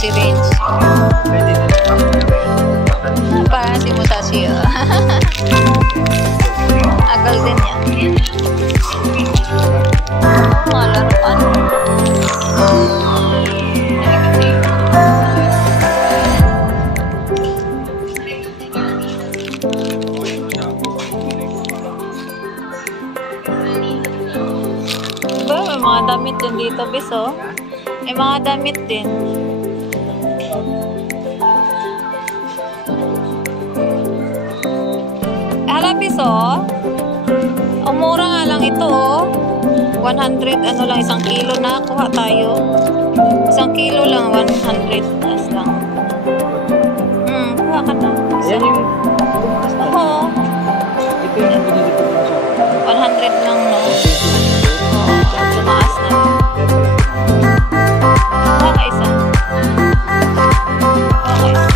syringe. Para si Musashi. Agal din niya. Mga laruan. May mga damit din dito, Biso. May mga damit din. Hala, Biso. Ang mura nga lang ito, oh. 100, ano lang, 1 kilo na. Kuha tayo. 1 kilo lang, 100 plus lang. Kuha ka na. Yan yung... Oo. Ito yung binili ko sa 100 lang, no? Tumaas na. Kuha ka isa. Kuha ka isa.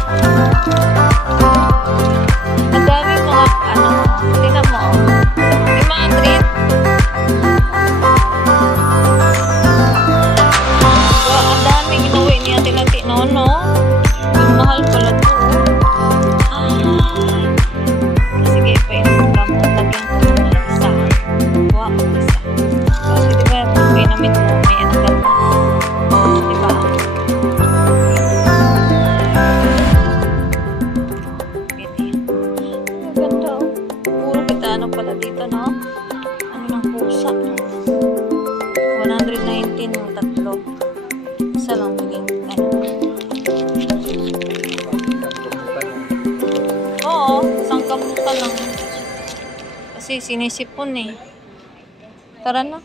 Ang dami mga, ano, tingnan mo. Yung mga treat. Ang dami ginuwi niya tilati, no? Yung mahal pala to. Sige, painom ka mo. Lagyan ko muna isa. Kuha ko isa. Kasi diba, pag pinamit mo, may ano ka mo. Diba? Ganda, oh. Puro kita ano pala dito, no? Ano ng pusa, no? 119 yung tatlo. Isa lang bigyan. Oo, isang kamutan lang. Kasi sinisipon eh. Tara na.